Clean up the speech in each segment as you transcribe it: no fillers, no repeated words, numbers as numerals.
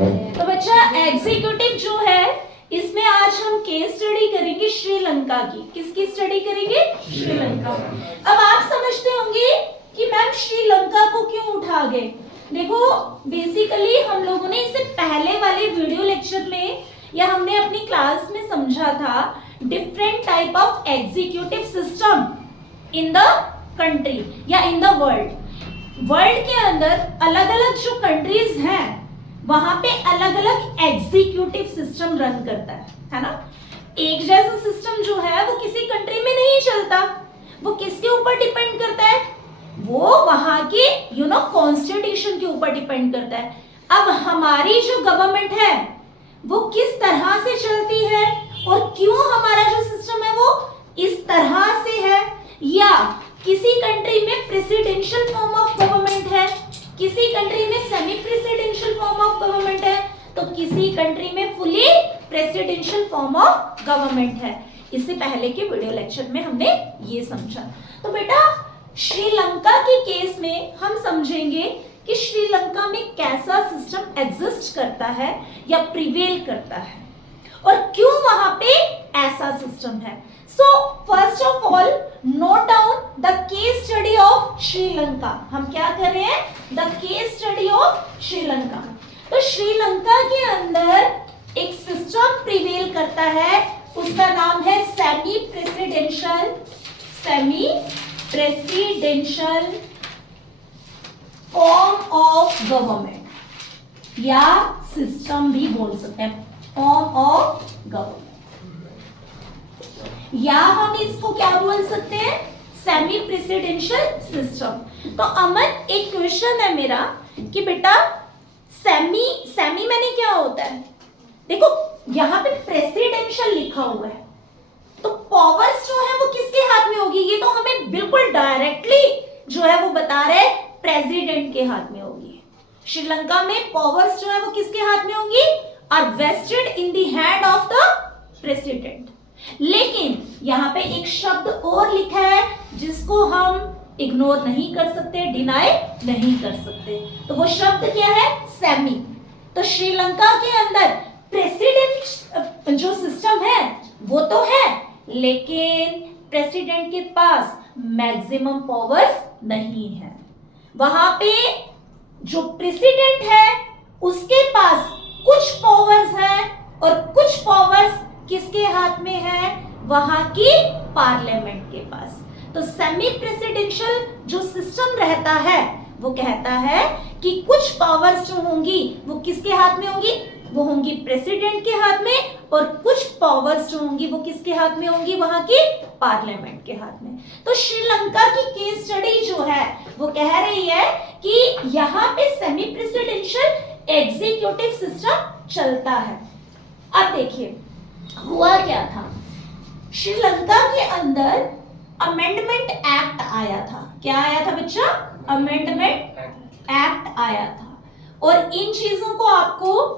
तो बच्चा एग्जीक्यूटिव जो है इसमें आज हम केस स्टडी करेंगे श्रीलंका की। किसकी स्टडी करेंगे? श्रीलंका। अब आप समझते होंगे कि मैम श्रीलंका को क्यों उठा गए। देखो बेसिकली हम लोगों ने इससे पहले वाले वीडियो लेक्चर में या हमने अपनी क्लास में समझा था different type of executive system in the country या इन द वर्ल्ड। वर्ल्ड के अंदर अलग अलग जो कंट्रीज हैं वहां पे अलग अलग एग्जीक्यूटिव सिस्टम रन करता है ना। एक जैसा सिस्टम जो है वो किसी कंट्री में नहीं चलता। वो किसके ऊपर डिपेंड करता है? वो वहां के कॉन्स्टिट्यूशन के ऊपर डिपेंड करता है। अब हमारी जो गवर्नमेंट है वो किस तरह से चलती है और क्यों हमारा जो सिस्टम है वो इस तरह से है, या किसी कंट्री में प्रेसिडेंशियल फॉर्म ऑफ गवर्नमेंट है, किसी कंट्री में semi presidential form of government है, तो किसी कंट्री में fully presidential form of government है। इससे पहले के वीडियो लेक्चर में हमने ये समझा। तो बेटा श्रीलंका के केस में हम समझेंगे कि श्रीलंका में कैसा सिस्टम एग्जिस्ट करता है या प्रिवेल करता है और क्यों वहां पे ऐसा सिस्टम है। So first of all note down the case study of Sri Lanka. हम क्या कर रहे हैं? The case study of Sri Lanka. तो श्रीलंका के अंदर एक सिस्टम प्रिवेल करता है, उसका नाम है semi presidential form of government या सिस्टम भी बोल सकते हैं, फॉर्म ऑफ गवर्नमेंट, या हम इसको क्या बोल सकते हैं? Semi presidential system. तो अमन एक क्वेश्चन है मेरा कि बेटा सेमी मैंने क्या होता है? देखो यहां पे प्रेसिडेंशियल लिखा हुआ है तो पावर्स जो है वो किसके हाथ में होगी? ये तो हमें बिल्कुल डायरेक्टली जो है वो बता रहे प्रेसिडेंट के हाथ में होगी। श्रीलंका में पावर्स जो है वो किसके हाथ में होंगी? Are vested in the hand of the president. लेकिन यहां पे एक शब्द और लिखा है जिसको हम इग्नोर नहीं कर सकते, डिनाई नहीं कर सकते। तो वो शब्द क्या है? सेमी। तो श्रीलंका के अंदर प्रेसिडेंट जो सिस्टम है वो तो है, लेकिन प्रेसिडेंट के पास मैक्सिमम पावर्स नहीं है। वहां पे जो प्रेसिडेंट है उसके पास कुछ पावर्स हैं और कुछ पावर्स किसके हाथ में है? वहां की पार्लियामेंट के पास। तो सेमी प्रेसिडेंशियल जो सिस्टम रहता है वो कहता है कि कुछ पावर्स जो होंगी वो किसके हाथ में होंगी? वो होंगी प्रेसिडेंट के हाथ में, और कुछ पावर्स जो होंगी वो किसके हाथ में होंगी? वहां की पार्लियामेंट के हाथ में। तो श्रीलंका की केस स्टडी जो है वो कह रही है कि यहाँ पे सेमी प्रेसिडेंशियल एग्जीक्यूटिव सिस्टम चलता है। अब देखिए हुआ क्या था। श्रीलंका के अंदर अमेंडमेंट एक्ट आया था। क्या आया था बच्चा? अमेंडमेंट एक्ट आया था। और इन चीजों को आपको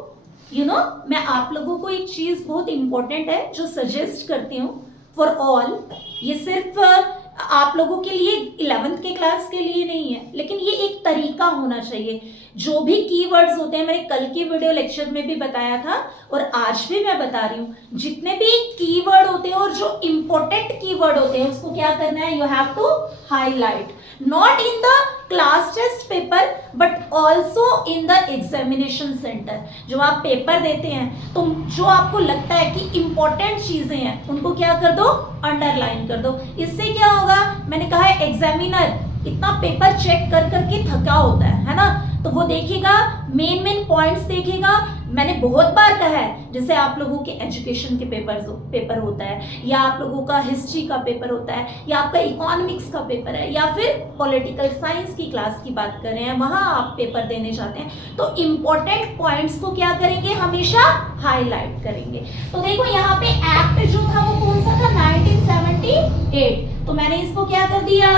मैं आप लोगों को एक चीज बहुत इंपॉर्टेंट है जो सजेस्ट करती हूँ फॉर ऑल। ये सिर्फ आप लोगों के लिए 11th के क्लास के लिए नहीं है, लेकिन ये एक तरीका होना चाहिए। जो भी कीवर्ड्स होते हैं, मैंने कल के वीडियो लेक्चर में भी बताया था और आज भी मैं बता रही हूँ, जितने भी कीवर्ड होते हैं और जो इंपॉर्टेंट कीवर्ड होते हैं उसको क्या करना है? You have to highlight, not in the class test paper but also in the examination centre. जो आप पेपर देते हैं तो जो आपको लगता है कि इंपॉर्टेंट चीजें हैं उनको क्या कर दो? अंडरलाइन कर दो। इससे क्या होगा? मैंने कहा है एग्जामिनर इतना पेपर चेक कर करके थका होता है ना, तो वो देखेगा मेन पॉइंट्स देखेगा। मैंने बहुत बार कहा है, जैसे आप लोगों के एजुकेशन के पेपर होता है, या आप लोगों का हिस्ट्री का पेपर होता है, या आपका इकोनॉमिक्स का पेपर है, या फिर पॉलिटिकल साइंस की क्लास की बात कर रहे हैं, वहां आप पेपर देने जाते हैं तो इंपॉर्टेंट पॉइंट्स को क्या करेंगे? हमेशा हाईलाइट करेंगे। तो देखो यहाँ पे एक्ट जो था वो कौन सा था? 1978। तो मैंने इसको क्या कर दिया?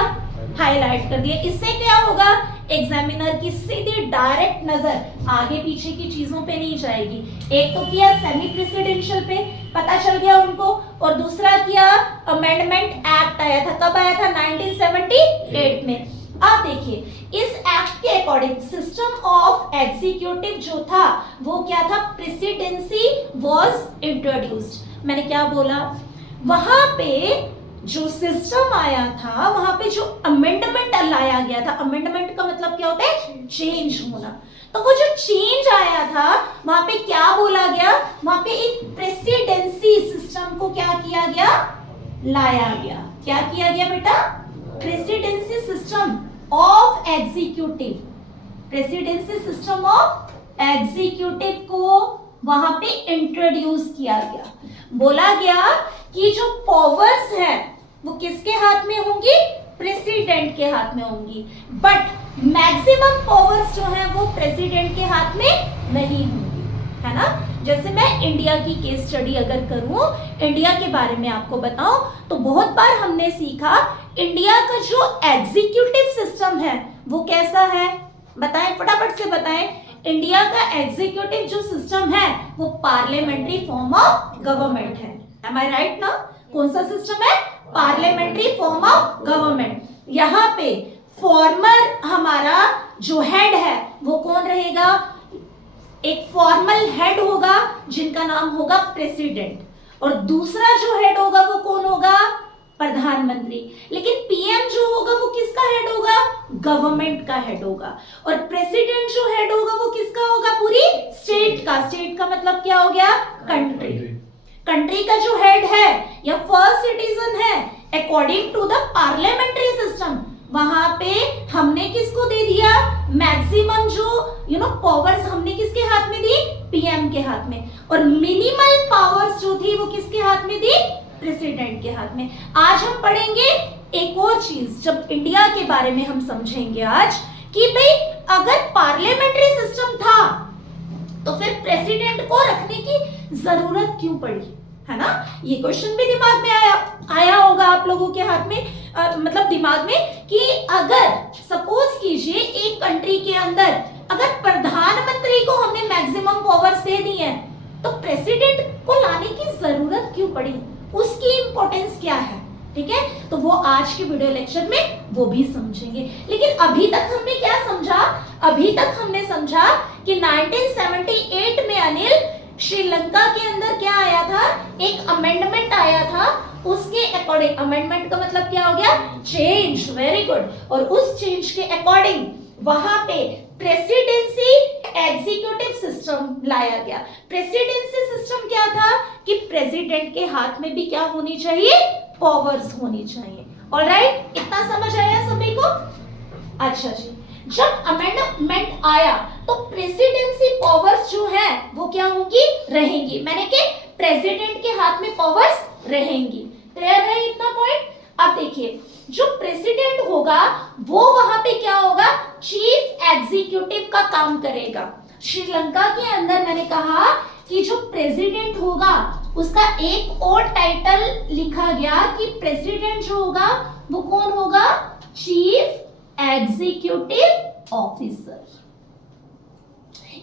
हाईलाइट कर दिया। इससे क्या होगा? एग्जामिनर की सीधी डायरेक्ट नजर आगे पीछे की चीजों पे नहीं जाएगी। एक तो किया सेमी प्रेसिडेंशियल पे, पता चल गया उनको, और दूसरा किया अमेंडमेंट एक्ट आया था। कब आया था? 1978 में। अब देखिए इस एक्ट के अकॉर्डिंग सिस्टम ऑफ एग्जीक्यूटिव जो था वो क्या था, प्रेसिडेंसी वाज इंट्रोड्यूस्ड। मैंने क्या बोला, वहां पे जो सिस्टम आया था, वहां पे जो अमेंडमेंट लाया गया था, अमेंडमेंट का मतलब क्या होता है, चेंज होना। तो वो जो चेंज आया था वहां पे क्या बोला गया, वहां पे एक प्रेसिडेंसी सिस्टम को क्या किया गया, लाया गया। क्या किया गया बेटा, presidency system of executive, presidency system of executive को वहां पे इंट्रोड्यूस किया गया। बोला गया कि जो पावर्स है वो किसके हाथ में होंगी, प्रेसिडेंट के हाथ में होंगी, बट मैक्सिमम पावर्स जो है वो प्रेसिडेंट के हाथ में नहीं होंगी, है ना। जैसे मैं इंडिया की केस स्टडी अगर करूं, इंडिया के बारे में आपको बताऊं, तो बहुत बार हमने सीखा इंडिया का जो एग्जीक्यूटिव सिस्टम है वो कैसा है, बताएं फटाफट से बताएं। इंडिया का एग्जीक्यूटिव जो सिस्टम है वो पार्लियामेंट्री फॉर्म ऑफ गवर्नमेंट है। एम आई राइट ना? कौन सा सिस्टम है, पार्लियामेंट्री फॉर्म ऑफ गवर्नमेंट। यहाँ पे फॉर्मर हमारा जो हेड है वो कौन रहेगा, एक फॉर्मल हेड होगा जिनका नाम होगा प्रेसिडेंट, और दूसरा जो हेड होगा वो कौन होगा, प्रधानमंत्री। लेकिन पीएम जो होगा वो किसका हेड होगा, गवर्नमेंट का हेड होगा, और प्रेसिडेंट जो हेड होगा वो किसका होगा, पूरी स्टेट का। स्टेट का मतलब क्या हो गया, कंट्री। कंट्री का जो हेड है या फर्स्ट सिटीजन है, according to the parliamentary system, वहां पे हमने किसको दे दिया, मैक्सिमम जो पावर्स हमने किसके हाथ में दी, पीएम के हाथ में, और मिनिमल पावर्स जो थी वो किसके हाथ में दी, प्रेसिडेंट के हाथ में। आज हम पढ़ेंगे एक और चीज, जब इंडिया के बारे में हम समझेंगे आज कि भाई अगर पार्लियामेंट्री सिस्टम था तो फिर प्रेसिडेंट को रखने की जरूरत क्यों पड़ी, है ना। ये क्वेश्चन भी दिमाग में आया होगा आप लोगों के हाथ में, मतलब दिमाग में, कि अगर सपोज कीजिए एक कंट्री के अंदर अगर प्रधानमंत्री को हमने मैक्सिमम पावर्स दे दी है तो प्रेसिडेंट को लाने की जरूरत क्यों पड़ी, उसकी इंपॉर्टेंस क्या है, ठीक है। तो वो आज के वीडियो लेक्चर में वो भी समझेंगे। लेकिन अभी तक हमने क्या समझा, अभी तक हमने समझा कि 1978 में अनिल श्रीलंका के अंदर क्या आया था, एक अमेंडमेंट आया था, उसके अकॉर्डिंग, अमेंडमेंट का मतलब क्या हो गया, चेंज, वेरी गुड, और उस चेंज के अकॉर्डिंग वहां पे प्रेसिडेंसी एग्जीक्यूटिव सिस्टम लाया गया। प्रेसिडेंसी सिस्टम क्या था कि प्रेसिडेंट के हाथ में भी क्या होनी चाहिए, पावर्स होनी चाहिए। ऑलराइट, इतना समझ आया सभी को? अच्छा जी, जब अमेंडमेंट आया तो प्रेसिडेंसी पावर्स जो है वो क्या होंगी, रहेंगी। मैंने कि प्रेसिडेंट के हाथ में पावर्स रहेंगी। क्लियर है इतना पॉइंट? अब देखिए, जो प्रेसिडेंट होगा वो वहां पे क्या होगा, चीफ एग्जीक्यूटिव का काम करेगा। श्रीलंका के अंदर मैंने कहा कि जो प्रेसिडेंट होगा उसका एक और टाइटल लिखा गया कि प्रेसिडेंट जो होगा वो कौन होगा, चीफ एग्जीक्यूटिव ऑफिसर।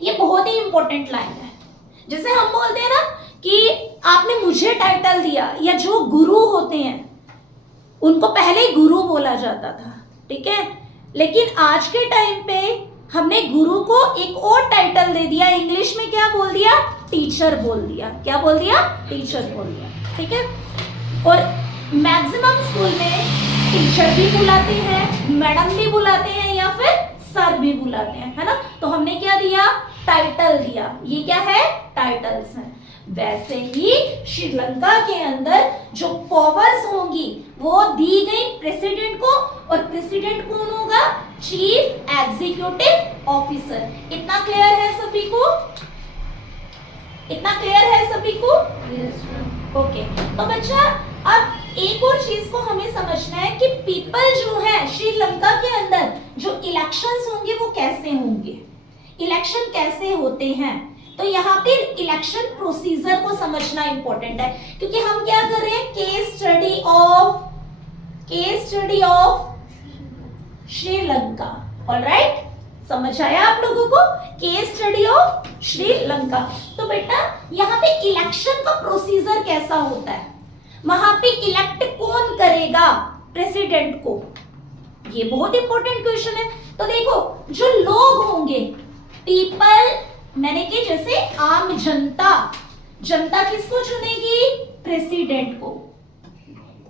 ये बहुत ही इंपॉर्टेंट लाइन है। जैसे हम बोलते हैं ना कि आपने मुझे टाइटल दिया, या जो गुरु होते हैं उनको पहले गुरु बोला जाता था, ठीक है। लेकिन आज के टाइम पे हमने गुरु को एक और टाइटल दे दिया, इंग्लिश में क्या बोल दिया, टीचर बोल दिया। क्या बोल दिया, टीचर बोल दिया, ठीक है। और मैक्सिमम स्कूल में टीचर भी बुलाते हैं, मैडम भी बुलाते हैं, या फिर सर भी बुलाते हैं, है ना। तो हमने क्या दिया, टाइटल दिया। ये क्या है, टाइटल्स हैं। वैसे ही श्रीलंका के अंदर जो पावर्स होंगी वो दी गई प्रेसिडेंट को, और प्रेसिडेंट कौन होगा, चीफ एग्जीक्यूटिव ऑफिसर। इतना क्लियर है सभी को? इतना क्लियर है सभी को? ओके। तो बच्चा अब एक और चीज को हमें समझना है कि पीपल जो है श्रीलंका के अंदर जो इलेक्शंस होंगे वो कैसे होंगे, इलेक्शन कैसे होते हैं। तो यहाँ पे इलेक्शन प्रोसीजर को समझना इंपॉर्टेंट है, क्योंकि हम क्या कर रहे हैं, case study of Sri Lanka. Alright, समझ आया आप लोगों को, केस स्टडी ऑफ श्रीलंका। तो बेटा यहाँ पे इलेक्शन का प्रोसीजर कैसा होता है, वहां पे इलेक्ट कौन करेगा प्रेसिडेंट को, ये बहुत इंपॉर्टेंट क्वेश्चन है। तो देखो जो लोग होंगे, पीपल मैंने कि जैसे आम जनता, जनता किसको चुनेगी? प्रेसिडेंट को।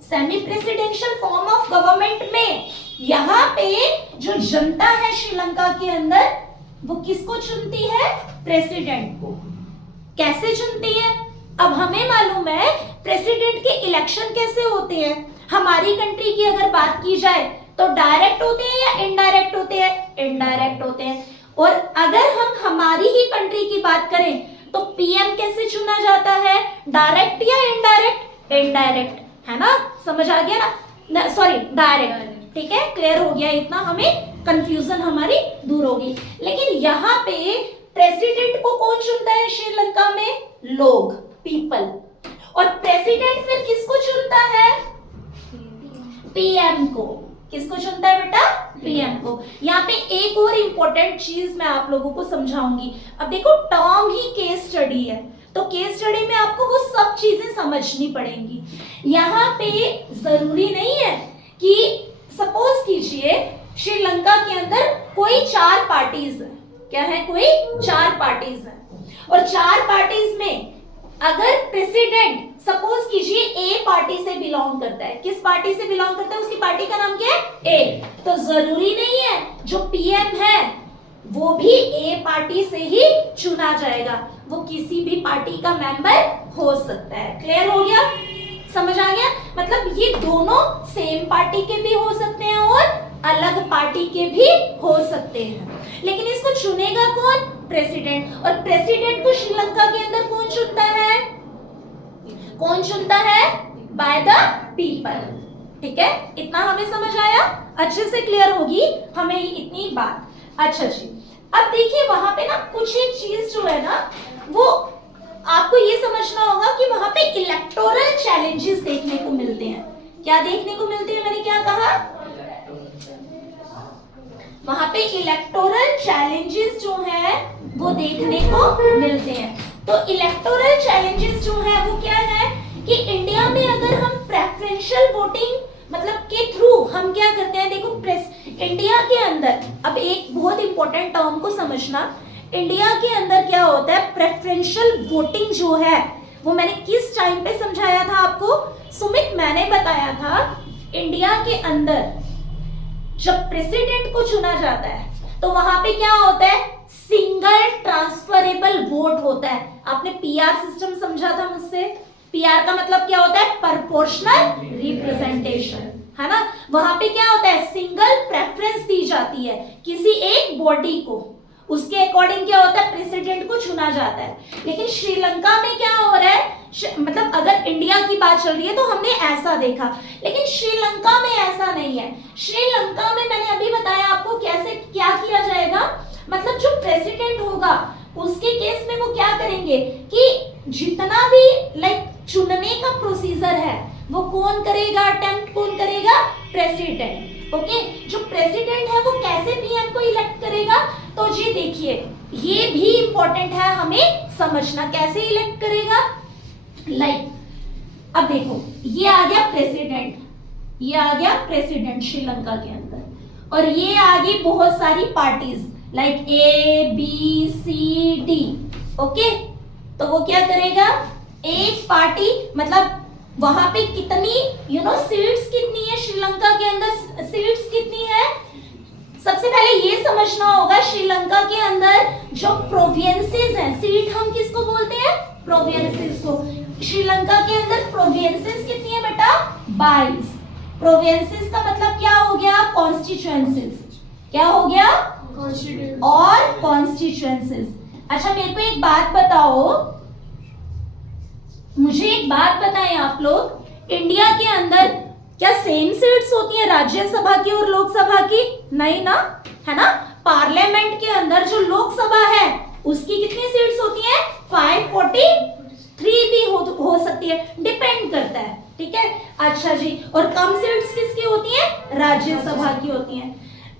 Semi presidential form of government में यहाँ पे जो जनता है श्रीलंका के अंदर वो किसको चुनती है? प्रेसिडेंट को। कैसे चुनती है? अब हमें मालूम है प्रेसिडेंट के इलेक्शन कैसे होते हैं। हमारी कंट्री की अगर बात की जाए तो डायरेक्ट होते हैं या इनडायरेक्ट होते हैं? इनडायरेक्ट होते हैं। और अगर हम हमारी ही कंट्री की बात करें तो पीएम कैसे चुना जाता है? डायरेक्ट या इनडायरेक्ट? इनडायरेक्ट, है ना? समझ आ गया ना? Sorry, direct. ठीक है, क्लियर हो गया इतना, हमें कंफ्यूजन हमारी दूर होगी। लेकिन यहाँ पे प्रेसिडेंट को कौन चुनता है श्रीलंका में? लोग, पीपल। और प्रेसिडेंट फिर किसको चुनता है? पीएम को। किसको चुनता है बेटा? पीएम को। यहाँ पे एक और इंपॉर्टेंट चीज मैं आप लोगों को समझाऊंगी। अब देखो टर्म ही केस स्टडी है, तो केस स्टडी में आपको वो सब चीजें समझनी पड़ेंगी। यहाँ पे जरूरी नहीं है कि सपोज कीजिए श्रीलंका के अंदर कोई 4 पार्टीज है। क्या है? कोई 4 पार्टीज है। और 4 पार्टीज में अगर प्रेसिडेंट सपोज कीजिए ए पार्टी से बिलोंग करता है, किस पार्टी से बिलोंग करता है? उसकी पार्टी का नाम क्या है? ए। तो जरूरी नहीं है जो पीएम है वो भी ए पार्टी से ही चुना जाएगा, वो किसी भी पार्टी का मेंबर हो सकता है। क्लियर हो गया? समझ आ गया? मतलब ये दोनों सेम पार्टी के भी हो सकते हैं और अलग पार्टी के भी हो सकते हैं, लेकिन इसको चुनेगा कौन? प्रेसिडेंट। और प्रेसिडेंट को श्रीलंका के अंदर कौन चुनता है? कौन चुनता है? By the people. ठीक है, इतना हमें समझ आया? अच्छे से क्लियर होगी हमें इतनी बात। अच्छा जी, अब देखिए वहां पे ना कुछ एक चीज जो है ना वो आपको ये समझना होगा कि वहां पे इलेक्टोरल चैलेंजेस देखने को मिलते हैं। क्या देखने को मिलते हैं? मैंने क्या कहा? वहां पे इलेक्टोरल चैलेंजेस जो है वो देखने को मिलते हैं। तो इलेक्टोरल चैलेंजेस जो है वो क्या है कि इंडिया में अगर हम प्रेफरेंशियल वोटिंग मतलब के थ्रू हम क्या करते हैं? देखो इंडिया के अंदर, अब एक बहुत इंपॉर्टेंट टर्म को समझना, इंडिया के अंदर क्या होता है? प्रेफरेंशियल वोटिंग जो है वो मैंने किस टाइम पे समझाया था आपको? सुमित, मैंने बताया था इंडिया के अंदर जब प्रेसिडेंट को चुना जाता है तो वहां पे क्या होता है? सिंगल ट्रांसफरेबल वोट होता है। आपने पीआर सिस्टम समझा था मुझसे? पीआर का मतलब क्या होता है? प्रोपोर्शनल रिप्रेजेंटेशन, है ना? वहां पे क्या होता है? सिंगल प्रेफरेंस दी जाती है किसी एक बॉडी को, उसके अकॉर्डिंग क्या होता है? प्रेसिडेंट को चुना जाता है। लेकिन श्रीलंका में क्या हो रहा है? मतलब अगर इंडिया की बात चल रही है तो हमने ऐसा देखा, लेकिन श्रीलंका में ऐसा नहीं है। श्रीलंका में मैंने अभी बताया आपको कैसे क्या किया जाएगा। मतलब जो प्रेसिडेंट होगा उसके केस में वो क्या करेंगे कि जितना भी चुनने का प्रोसीजर है वो कौन करेगा? अटेम्प्ट कौन करेगा? प्रेसिडेंट। ओके, जो प्रेसिडेंट है वो कैसे पीएम को इलेक्ट करेगा? तो जी देखिए ये भी इंपॉर्टेंट है हमें समझना, कैसे इलेक्ट करेगा। अब देखो ये आ गया प्रेसिडेंट, ये आ गया प्रेसिडेंट श्रीलंका के अंदर, और ये आ गई बहुत सारी parties like A B C D. Okay, तो वो क्या करेगा? एक पार्टी मतलब वहां पे कितनी सीट्स कितनी है श्रीलंका के अंदर? सीट्स कितनी है? सबसे पहले ये समझना होगा श्रीलंका के अंदर जो प्रोविंसेस हैं, सीट हम किसको बोलते हैं? प्रोविंसेस को। श्रीलंका के अंदर प्रोविंसेस कितनी है बेटा? 22। प्रोविंसेस का मतलब क्या हो गया? कॉन्स्टिट्यूएंसीज। क्या हो गया? और कॉन्स्टिट्यूएंसीज। अच्छा मेरे को एक बात बताओ, मुझे एक बात बताएं आप लोग, इंडिया के अंदर क्या सेम सीट्स होती है राज्यसभा की और लोकसभा की? नहीं ना, है ना? पार्लियामेंट के अंदर जो लोकसभा है उसकी कितनी सीट्स होती है? 543 भी हो सकती है, डिपेंड करता है। ठीक है, अच्छा जी, और कम सीट्स किसकी होती है? राज्यसभा की होती है।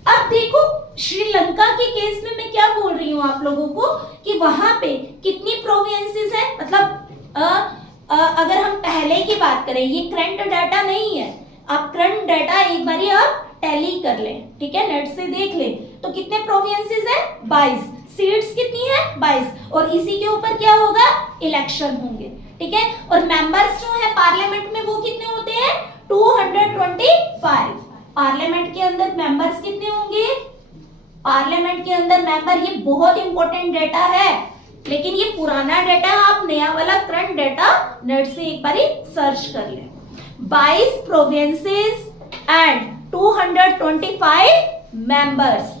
अब देखो श्रीलंका के केस में मैं क्या बोल रही हूँ आप लोगों को कि वहां पे कितनी प्रोविंसेस है, मतलब अगर हम पहले की बात करें, ये करंट डाटा नहीं है, आप करंट डाटा एक बारी आप टैली कर ले, ठीक है, नेट से देख ले, तो कितने प्रोविंसेस है 22, सीट्स कितनी है 22, और इसी के ऊपर क्या होगा इलेक्शन होंगे, ठीक है। और मेंबर्स जो है पार्लियामेंट में वो कितने होते हैं 225। पार्लियामेंट के अंदर मेंबर्स कितने होंगे, पार्लियामेंट के अंदर मेंबर, ये बहुत इंपॉर्टेंट डेटा है, लेकिन ये पुराना डेटा, आप नया वाला करंट डेटा नेट से एक बार सर्च कर ले। 22 provinces and 225 members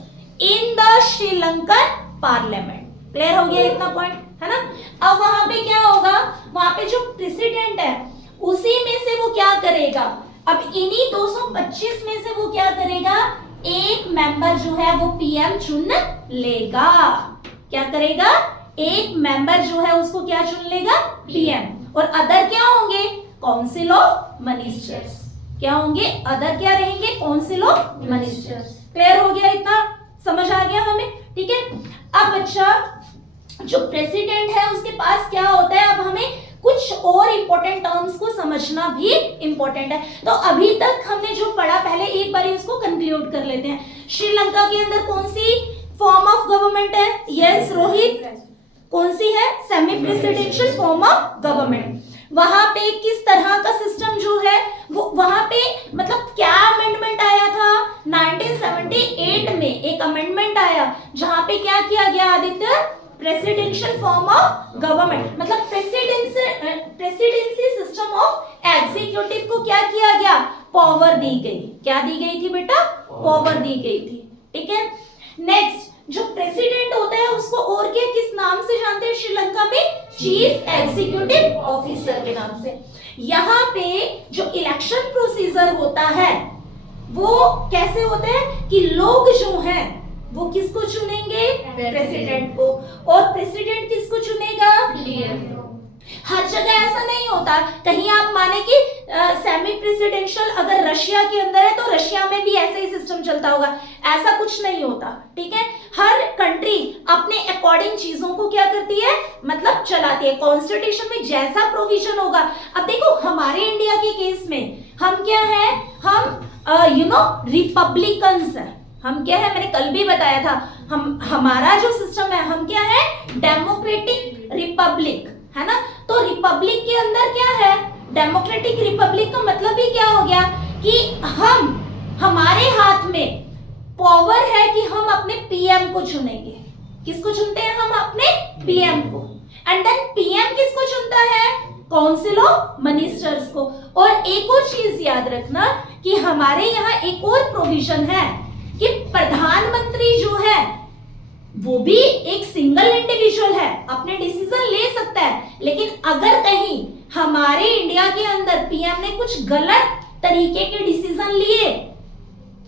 in the Sri Lankan parliament. Clear हो गया इतना पॉइंट, है ना। अब वहां पे क्या होगा, वहां पे जो प्रेसिडेंट है उसी में से वो क्या करेगा, अब इन्हीं 225 में से वो क्या करेगा, एक मेंबर जो है वो पीएम चुन लेगा। क्या करेगा, एक मेंबर जो है उसको क्या चुन लेगा पीएम, और अदर क्या होंगे काउंसिल ऑफ मिनिस्टर्स। क्या होंगे, अदर क्या रहेंगे, काउंसिल ऑफ मिनिस्टर्स। क्लियर हो गया इतना, समझ आ गया हमें, ठीक है। अब बच्चा जो प्रेसिडेंट है उसके पास क्या होता है, अब हमें कुछ और इंपॉर्टेंट टर्म्स को समझना भी इंपॉर्टेंट है। तो अभी तक हमने जो पढ़ा पहले एक बार इसको कंक्लूड कर लेते हैं। श्रीलंका के अंदर कौन सी फॉर्म ऑफ गवर्नमेंट है, यस रोहित, कौन सी है, semi presidential form of government. वहां पे किस तरह का सिस्टम जो है वो, वहां पे मतलब क्या अमेंडमेंट आया था 1978 में, एक अमेंडमेंट आया जहां पे क्या किया गया Aditya, presidential form of government, मतलब प्रेसिडेंसी सिस्टम ऑफ एग्जीक्यूटिव को क्या किया गया, पावर दी गई। क्या दी गई थी बेटा, पावर दी गई थी, ठीक है। नेक्स्ट, जो प्रेसिडेंट होता है उसको और क्या किस नाम से जानते हैं श्रीलंका में, चीफ एग्जीक्यूटिव ऑफिसर के नाम से। यहाँ पे जो इलेक्शन प्रोसीजर होता है वो कैसे होता है कि लोग जो हैं वो किसको चुनेंगे, प्रेसिडेंट को, और प्रेसिडेंट किसको चुनेगा, हर जगह ऐसा नहीं होता। कहीं आप माने कि सेमी प्रेसिडेंशियल अगर रशिया के अंदर है तो रशिया में भी ऐसे ही सिस्टम चलता होगा, ऐसा कुछ नहीं होता, ठीक है। हर कंट्री अपने अकॉर्डिंग चीजों को क्या करती है, मतलब चलाती है। कॉन्स्टिट्यूशन में जैसा प्रोविजन होगा, अब देखो हमारे इंडिया के केस में हम क्या है, हम रिपब्लिकन्स है, हम क्या है, मैंने कल भी बताया था, हमारा जो सिस्टम है हम क्या है, डेमोक्रेटिक रिपब्लिक, है ना। तो रिपब्लिक के अंदर क्या है, डेमोक्रेटिक रिपब्लिक का मतलब ही क्या हो गया कि हमारे हाथ में पावर है कि हम अपने पीएम को चुनेंगे। किसको चुनते हैं, हम अपने पीएम को, एंड देन पीएम किसको चुनता है, काउंसिल ऑफ मिनिस्टर्स को। और एक और चीज याद रखना कि हमारे यहाँ एक और प्रोविजन है कि प्रधानमंत्री जो है वो भी एक सिंगल इंडिविजुअल है, अपने डिसीजन ले सकता है, लेकिन अगर कहीं हमारे इंडिया के अंदर पीएम ने कुछ गलत तरीके के डिसीजन लिए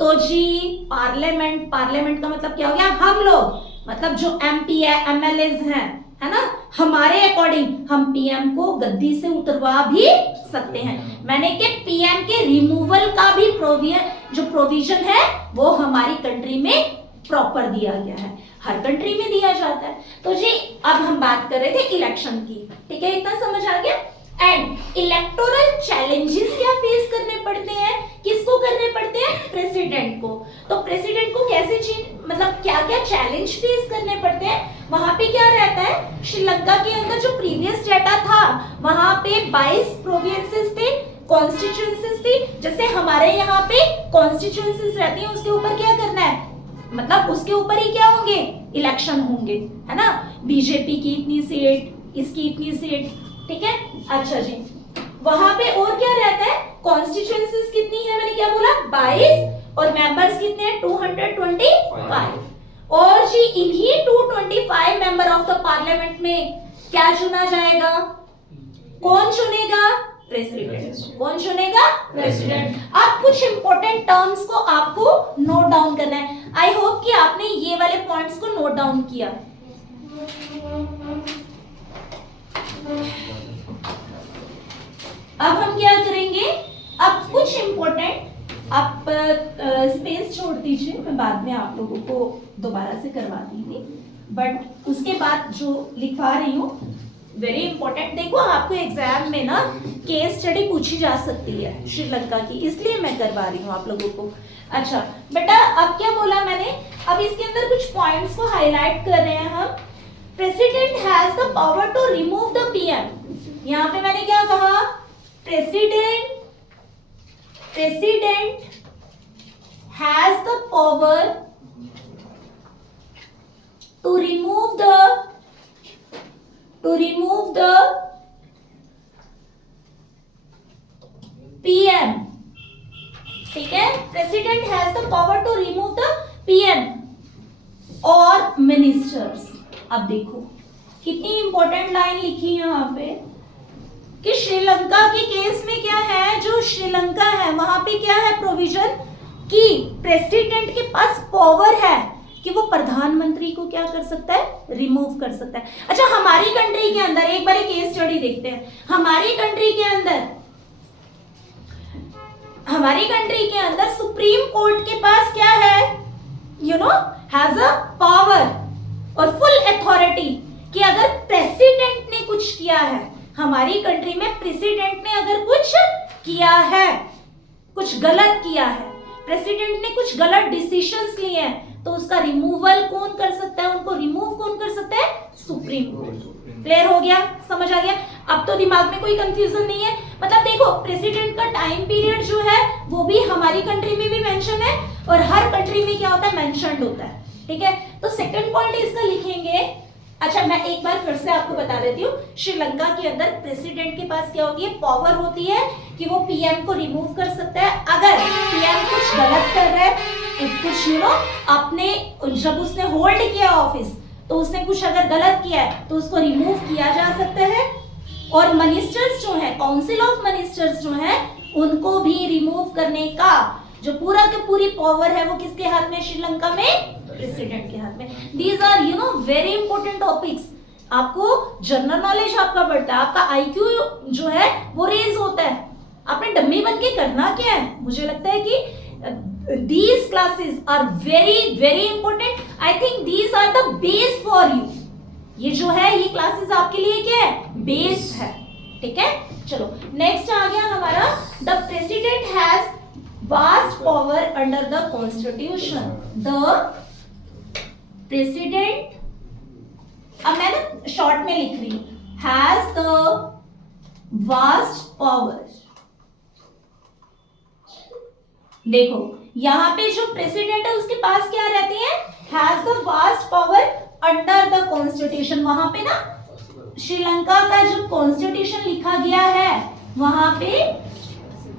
तो जी पार्लियामेंट का मतलब क्या हो गया, हम लोग, मतलब जो एमपी है, एमएलएज हैं, है ना, हमारे अकॉर्डिंग हम पीएम को गद्दी से उतरवा भी सकते हैं। मैंने कि पीएम के रिमूवल का भी प्रोविजन है वो हमारी कंट्री में प्रॉपर दिया गया है, हर कंट्री में दिया जाता है। तो जी अब हम बात कर रहे थे इलेक्शन की, ठीक है, इतना समझ आ गया। एंड इलेक्टोरल चैलेंजेस क्या फेस करने पड़ते हैं, किसको करने पड़ते हैं, प्रेसिडेंट को। तो प्रेसिडेंट को कैसे मतलब क्या क्या चैलेंज फेस करने पड़ते हैं, वहां पे क्या रहता है, श्रीलंका के अंदर जो प्रीवियस डेटा था वहां पे 22 प्रोविंसेस थे, कॉन्स्टिट्यूएंसीज थी। जैसे हमारे यहाँ पे कॉन्स्टिट्यूएंसीज रहती है, उसके ऊपर क्या करना है, मतलब उसके ऊपर ही क्या होंगे, इलेक्शन होंगे, है ना। बीजेपी की इतनी सीट, इसकी इतनी सीट, ठीक है। अच्छा जी, वहां पे और क्या रहता है, कॉन्स्टिट्यूएंसीज कितनी है, मैंने क्या बोला 22, और मेंबर्स कितने हैं 225। और जी इन्हीं 225 मेंबर ऑफ द पार्लियामेंट में क्या चुना जाएगा, कौन चुनेगा, प्रेसिडेंट। कौन चुनेगा, प्रेसिडेंट। अब कुछ इंपॉर्टेंट टर्म्स को आपको नोट डाउन करना है। आई होप कि आपने ये वाले पॉइंट्स को नोट डाउन किया। अब हम क्या करेंगे, अब कुछ इंपॉर्टेंट, आप स्पेस छोड़ दीजिए, मैं बाद में आप लोगों को दोबारा से करवा दूंगी, बट उसके बाद जो लिखवा रही हूँ वेरी इंपॉर्टेंट। देखो आपको एग्जाम में ना केस स्टडी पूछी जा सकती है श्रीलंका की, इसलिए मैं करवा रही हूँ आप लोगों को। अच्छा बेटा अब क्या बोला मैंने, अब इसके अंदर कुछ पॉइंट्स को हाईलाइट कर रहे हैं हम। President has the power to remove the PM. यहाँ पे मैंने क्या कहा, president has the power to remove the PM. ठीक है, president has the power to remove the PM और मिनिस्टर्स। अब देखो कितनी इंपॉर्टेंट लाइन लिखी है यहाँ पे कि श्रीलंका के केस में क्या है, जो श्रीलंका है वहां पे क्या है प्रोविजन कि प्रेसिडेंट के पास पावर है कि वो प्रधानमंत्री को क्या कर सकता है, रिमूव कर सकता है। अच्छा हमारी कंट्री के अंदर एक बार केस स्टडी देखते हैं। हमारी कंट्री के अंदर सुप्रीम कोर्ट के पास क्या है, you know has a power और फुल अथॉरिटी कि अगर प्रेसिडेंट ने कुछ किया है, हमारी कंट्री में प्रेसिडेंट ने अगर कुछ किया है, कुछ गलत किया है, प्रेसिडेंट ने कुछ गलत डिसीजंस लिए हैं, तो उसका रिमूवल कौन कर सकता है, उनको रिमूव कौन कर सकता है, सुप्रीम कोर्ट। क्लियर हो गया, समझ आ गया? अब तो दिमाग में कोई कंफ्यूजन नहीं है। मतलब देखो प्रेसिडेंट का टाइम पीरियड जो है वो भी हमारी कंट्री में भी मेंशन है और हर कंट्री में क्या होता है, मेंशन्ड होता है। ठीक है, तो सेकंड पॉइंट इसका लिखेंगे। अच्छा मैं एक बार फिर से आपको बता देती हूँ, श्रीलंका के अंदर प्रेसिडेंट के पास क्या होती है, पावर होती है कि वो पीएम को रिमूव कर सकता है अगर पीएम कुछ गलत कर रहा है, कुछ यू नो अपने जब उसने होल्ड किया ऑफिस तो उसने कुछ अगर गलत किया है तो उसको रिमूव किया जा सकता है। और मिनिस्टर्स जो है, काउंसिल ऑफ मिनिस्टर्स जो है, उनको भी रिमूव करने का जो पूरा की पूरी पावर है वो किसके हाथ में, श्रीलंका में प्रेसिडेंट के हाथ में। These are you know very important topics. आपको जनरल नॉलेज आपका बढ़ता है, आपका आईक्यू जो है वो रेज होता है। आपने डम्मी बन के करना क्या है, मुझे लगता है कि these classes are very very important. I think these are the base for you. ये जो है ये क्लासेस आपके लिए क्या है, बेस है। ठीक है, चलो नेक्स्ट आ गया हमारा, the president has vast power under the constitution. The president, अब मैं ना शॉर्ट में लिख रही हूं, हैज द वास्ट पावर। देखो यहाँ पे जो प्रेसिडेंट है उसके पास क्या रहती है, has the vast power under the constitution. वहां पे ना श्रीलंका का जो कॉन्स्टिट्यूशन लिखा गया है वहां पे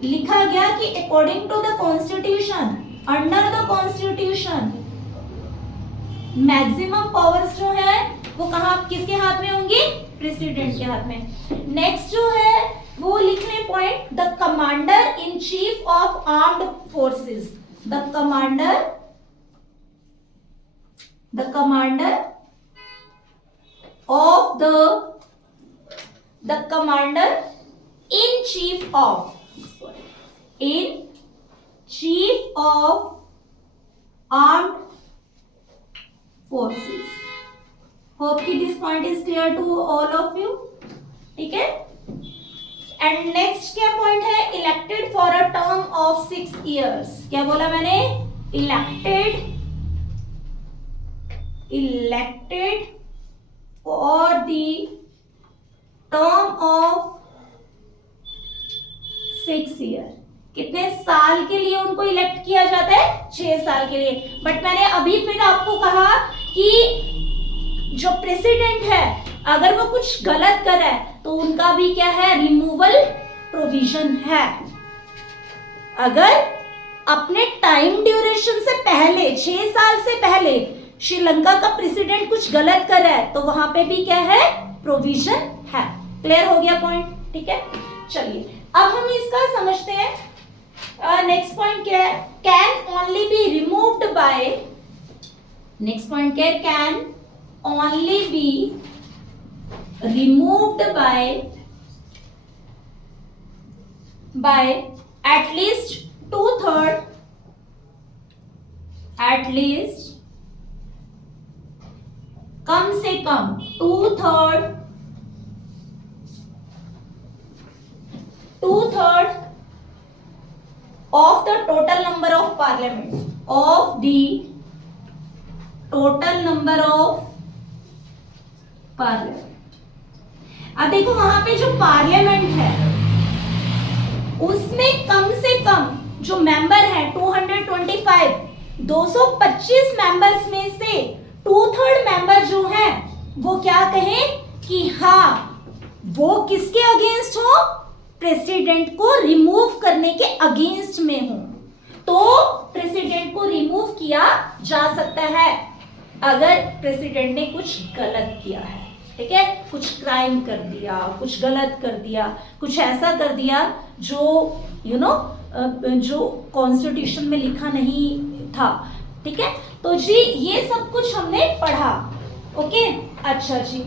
लिखा गया कि according to the constitution, under the constitution maximum powers जो है वो कहां किसके हाथ में होंगी, प्रेसिडेंट के हाथ में। नेक्स्ट जो है वो लिखने point, the commander in chief of armed forces. The commander of the commander in chief of armed forces. Hope कि this point is clear to all of you. ठीक है, एंड नेक्स्ट क्या पॉइंट है, elected for a term of 6 years। क्या बोला मैंने, elected for the term of 6 years। कितने साल के लिए उनको इलेक्ट किया जाता है, 6 साल के लिए। बट मैंने अभी फिर आपको कहा कि जो प्रेसिडेंट है अगर वो कुछ गलत कर रहा है तो उनका भी क्या है, रिमूवल प्रोविजन है। अगर अपने टाइम ड्यूरेशन से पहले 6 साल से पहले श्रीलंका का प्रेसिडेंट कुछ गलत कर रहा है तो वहां पे भी क्या है, प्रोविजन है। क्लियर हो गया पॉइंट? ठीक है, चलिए अब हम इसका समझते हैं। नेक्स्ट पॉइंट क्या है, can only be removed by, next point क्या है, can only be removed by at least 2/3, at least कम से कम 2/3 of the total number of parliament, of the total number of parliament. अब देखो वहां पे जो पार्लियामेंट है उसमें कम से कम जो मेंबर है 225, 225 मेंबर्स में से 2/3 मेंबर जो है वो क्या कहें कि हाँ वो किसके अगेंस्ट हो, प्रेसिडेंट को रिमूव करने के अगेंस्ट में हो, तो प्रेसिडेंट को रिमूव किया जा सकता है अगर प्रेसिडेंट ने कुछ गलत किया है, ठीक है, कुछ क्राइम कर दिया, कुछ गलत कर दिया, कुछ ऐसा कर दिया जो यू नो जो कॉन्स्टिट्यूशन में लिखा नहीं था, ठीक है। तो जी ये सब कुछ हमने पढ़ा, ओके। अच्छा जी,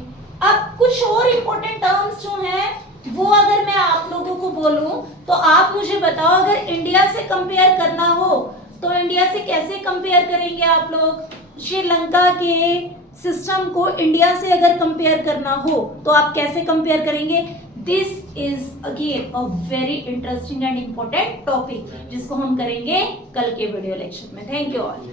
अब कुछ और इम्पोर्टेंट टर्म्स जो हैं वो अगर मैं आप लोगों को बोलूं तो आप मुझे बताओ, अगर इंडिया से कंपेयर करना हो तो इंडिया से कैसे कंपेयर करेंगे आप लोग? श्रीलंका के सिस्टम को इंडिया से अगर कंपेयर करना हो तो आप कैसे कंपेयर करेंगे? This is again a very interesting and important topic जिसको हम करेंगे कल के वीडियो लेक्चर में। Thank you all.